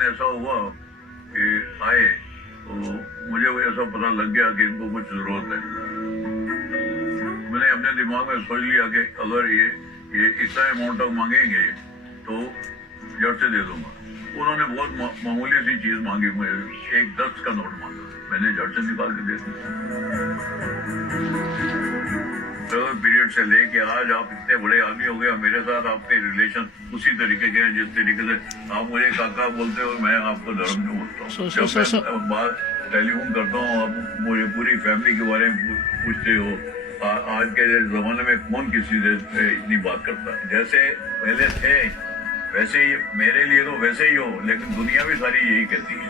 दिन ऐसा हुआ कि आए तो मुझे वो ऐसा पता लग गया कि इनको कुछ जरूरत है। मैंने अपने दिमाग में सोच लिया कि अगर ये इतना अमाउंट ऑफ मांगेंगे तो जड़ से दे दूंगा। उन्होंने बहुत मामूली सी चीज मांगी, मुझे एक 10 का नोट मांगा, मैंने जड़ से निकाल के दे दिया। पीरियड से लेके आज आप इतने बड़े आदमी हो गए, मेरे साथ आपके रिलेशन उसी तरीके के हैं जिस तरीके से आप मुझे काका बोलते हो, मैं आपको धर्म नहीं बोलता हूँ। जब मैं बात टेलीफोन करता हूँ आप मुझे पूरी फैमिली के बारे में पूछते हो। आज के जमाने में कौन किसी से इतनी बात करता है? जैसे पहले थे वैसे ही मेरे लिए तो वैसे ही हो, लेकिन दुनिया भी सारी यही कहती है।